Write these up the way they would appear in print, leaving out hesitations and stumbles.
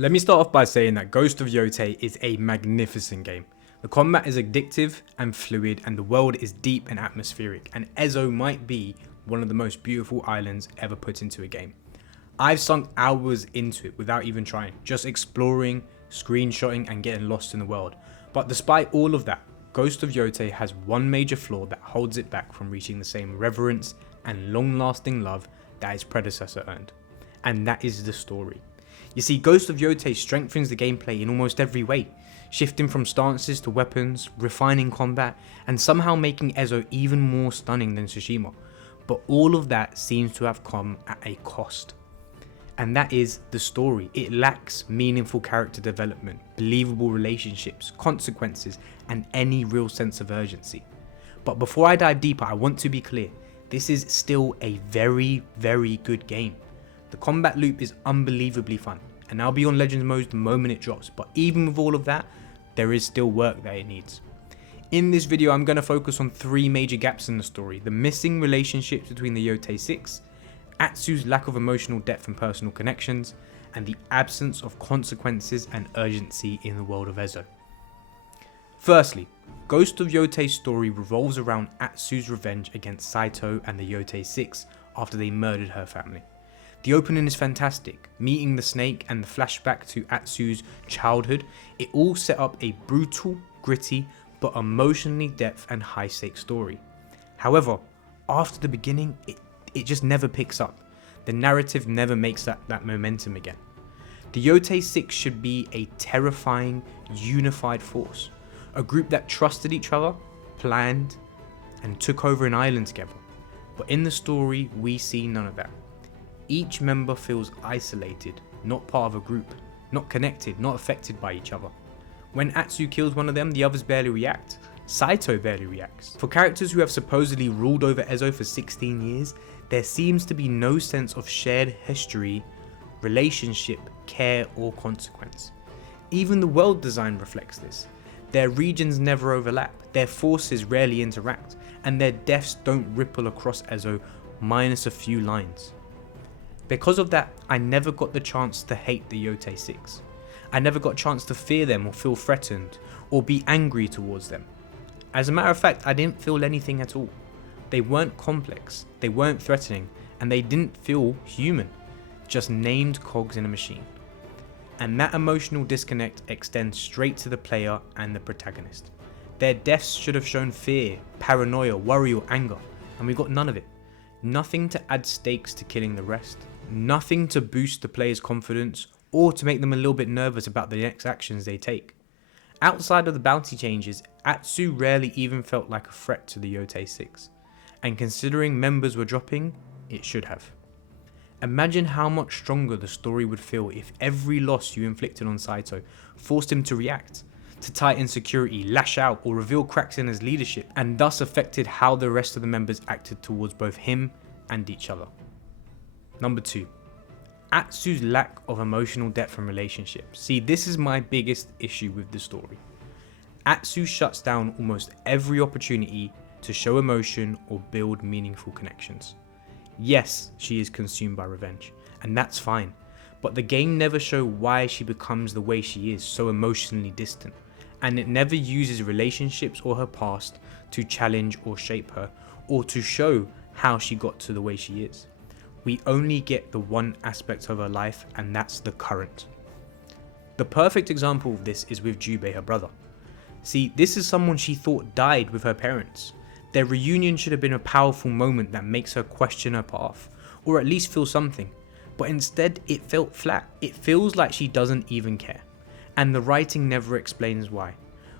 Let me start off by saying that Ghost of Yotei is a magnificent game. The combat is addictive and fluid, and the world is deep and atmospheric, and Ezo might be one of the most beautiful islands ever put into a game. I've sunk hours into it without even trying, just exploring, screenshotting and getting lost in the world. But despite all of that, Ghost of Yotei has one major flaw that holds it back from reaching the same reverence and long-lasting love that its predecessor earned. And that is the story. You see, Ghost of Yotei strengthens the gameplay in almost every way, shifting from stances to weapons, refining combat, and somehow making Ezo even more stunning than Tsushima. But all of that seems to have come at a cost. And that is the story. It lacks meaningful character development, believable relationships, consequences, and any real sense of urgency. But before I dive deeper, I want to be clear, this is still a very, very good game. The combat loop is unbelievably fun, and I'll be on Legends mode the moment it drops, but even with all of that, there is still work that it needs. In this video, I'm going to focus on three major gaps in the story: the missing relationships between the Yotei 6, Atsu's lack of emotional depth and personal connections, and the absence of consequences and urgency in the world of Ezo. Firstly, Ghost of Yotei's story revolves around Atsu's revenge against Saito and the Yotei 6 after they murdered her family. The opening is fantastic, meeting the snake and the flashback to Atsu's childhood. It all set up a brutal, gritty, but emotionally depth and high stakes story. However, after the beginning, it just never picks up. The narrative never makes that momentum again. The Yotei 6 should be a terrifying, unified force, a group that trusted each other, planned, and took over an island together. But in the story, we see none of that. Each member feels isolated, not part of a group, not connected, not affected by each other. When Atsu kills one of them, the others barely react. Saito barely reacts. For characters who have supposedly ruled over Ezo for 16 years, there seems to be no sense of shared history, relationship, care, or consequence. Even the world design reflects this. Their regions never overlap, their forces rarely interact, and their deaths don't ripple across Ezo minus a few lines. Because of that, I never got the chance to hate the Yotei 6. I never got a chance to fear them or feel threatened or be angry towards them. As a matter of fact, I didn't feel anything at all. They weren't complex, they weren't threatening, and they didn't feel human, just named cogs in a machine. And that emotional disconnect extends straight to the player and the protagonist. Their deaths should have shown fear, paranoia, worry, or anger, and we got none of it. Nothing to add stakes to killing the rest. Nothing to boost the player's confidence or to make them a little bit nervous about the next actions they take. Outside of the bounty changes, Atsu rarely even felt like a threat to the Yotei 6, and considering members were dropping, it should have. Imagine how much stronger the story would feel if every loss you inflicted on Saito forced him to react, to tighten security, lash out, or reveal cracks in his leadership, and thus affected how the rest of the members acted towards both him and each other. Number 2. Atsu's lack of emotional depth and relationships. See, this is my biggest issue with the story. Atsu shuts down almost every opportunity to show emotion or build meaningful connections. Yes, she is consumed by revenge, and that's fine, but the game never shows why she becomes the way she is, so emotionally distant, and it never uses relationships or her past to challenge or shape her, or to show how she got to the way she is. We only get the one aspect of her life, and that's the current. The perfect example of this is with Jubei, her brother. See, this is someone she thought died with her parents. Their reunion should have been a powerful moment that makes her question her path, or at least feel something, but instead it felt flat. It feels like she doesn't even care, and the writing never explains why.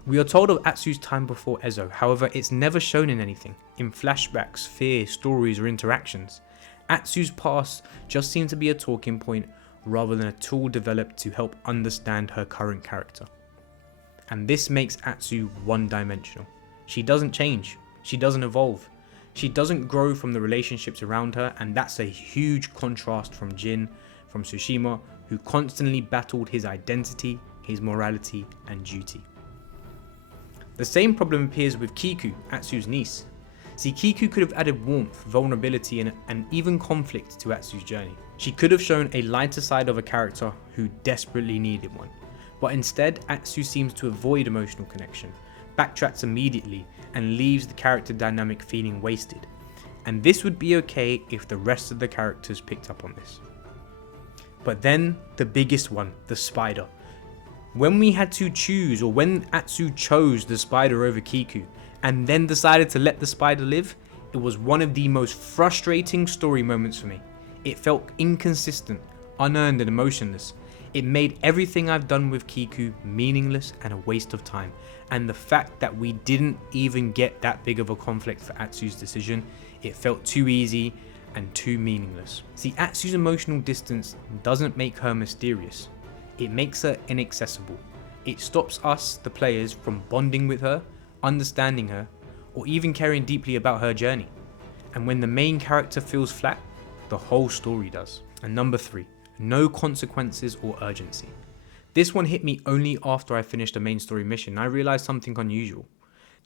We are told of Atsu's time before Ezo, however it's never shown in anything, in flashbacks, fear, stories, or interactions. Atsu's past just seemed to be a talking point rather than a tool developed to help understand her current character. And this makes Atsu one-dimensional. She doesn't change, she doesn't evolve, she doesn't grow from the relationships around her, and that's a huge contrast from Jin, from Tsushima, who constantly battled his identity, his morality, and duty. The same problem appears with Kiku, Atsu's niece. See, Kiku could have added warmth, vulnerability, and even conflict to Atsu's journey. She could have shown a lighter side of a character who desperately needed one. But instead, Atsu seems to avoid emotional connection, backtracks immediately, and leaves the character dynamic feeling wasted. And this would be okay if the rest of the characters picked up on this. But then, the biggest one, the spider. When we had to choose, or when Atsu chose the spider over Kiku, and then decided to let the spider live, it was one of the most frustrating story moments for me. It felt inconsistent, unearned and emotionless. It made everything I've done with Kiku meaningless and a waste of time. And the fact that we didn't even get that big of a conflict for Atsu's decision, it felt too easy and too meaningless. See, Atsu's emotional distance doesn't make her mysterious. It makes her inaccessible. It stops us, the players, from bonding with her, understanding her, or even caring deeply about her journey. And when the main character feels flat, the whole story does. And number 3, no consequences or urgency. This one hit me only after I finished a main story mission, and I realized something unusual.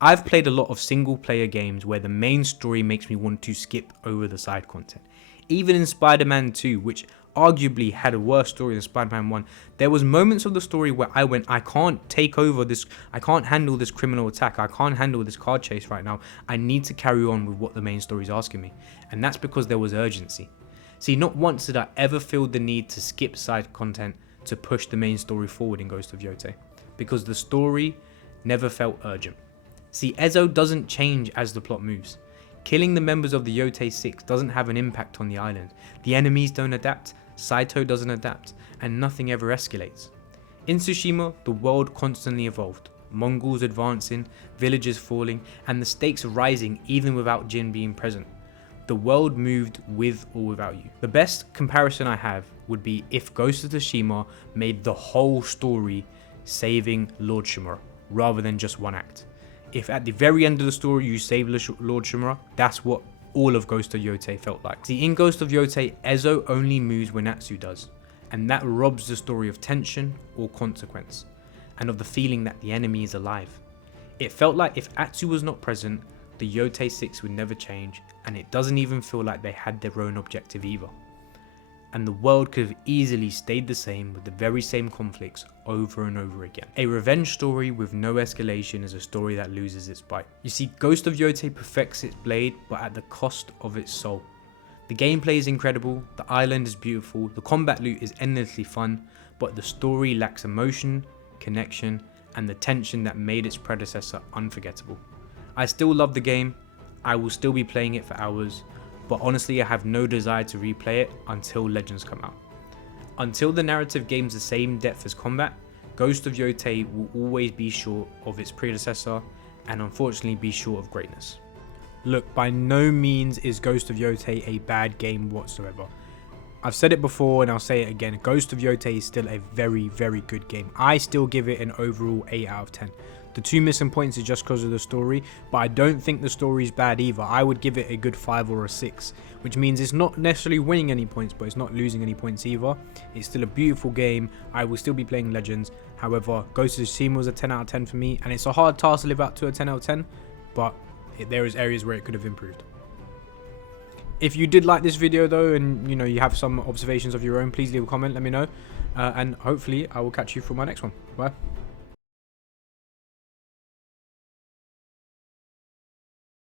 I've played a lot of single player games where the main story makes me want to skip over the side content. Even in Spider-Man 2, which arguably had a worse story than Spider-Man 1, there was moments of the story where I went, I can't take over this, I can't handle this criminal attack, I can't handle this car chase right now, I need to carry on with what the main story is asking me. And that's because there was urgency. See, not once did I ever feel the need to skip side content to push the main story forward in Ghost of Yotei, because the story never felt urgent. See, Ezo doesn't change as the plot moves. Killing the members of the Yotei 6 doesn't have an impact on the island. The enemies don't adapt, Saito doesn't adapt, and nothing ever escalates. In Tsushima, the world constantly evolved. Mongols advancing, villages falling, and the stakes rising even without Jin being present. The world moved with or without you. The best comparison I have would be if Ghost of Tsushima made the whole story saving Lord Shimura, rather than just one act. If at the very end of the story you save Lord Shimura, that's what all of Ghost of Yotei felt like. See, in Ghost of Yotei, Ezo only moves when Atsu does, and that robs the story of tension or consequence, and of the feeling that the enemy is alive. It felt like if Atsu was not present, the Yotei 6 would never change, and it doesn't even feel like they had their own objective either. And the world could have easily stayed the same with the very same conflicts over and over again. A revenge story with no escalation is a story that loses its bite. You see, Ghost of Yotei perfects its blade, but at the cost of its soul. The gameplay is incredible, the island is beautiful, the combat loop is endlessly fun, but the story lacks emotion, connection, and the tension that made its predecessor unforgettable. I still love the game, I will still be playing it for hours, but honestly I have no desire to replay it until Legends come out. Until the narrative gains the same depth as combat, Ghost of Yotei will always be short of its predecessor and unfortunately be short of greatness. Look, by no means is Ghost of Yotei a bad game whatsoever. I've said it before and I'll say it again, Ghost of Yotei is still a very, very good game. I still give it an overall 8 out of 10. The 2 missing points is just because of the story, but I don't think the story is bad either. I would give it a good 5 or a 6, which means it's not necessarily winning any points, but it's not losing any points either. It's still a beautiful game. I will still be playing Legends. However, Ghost of Tsushima was a 10 out of 10 for me, and it's a hard task to live up to a 10 out of 10, but there is areas where it could have improved. If you did like this video though, and you have some observations of your own, please leave a comment, let me know, and hopefully I will catch you for my next one. Bye.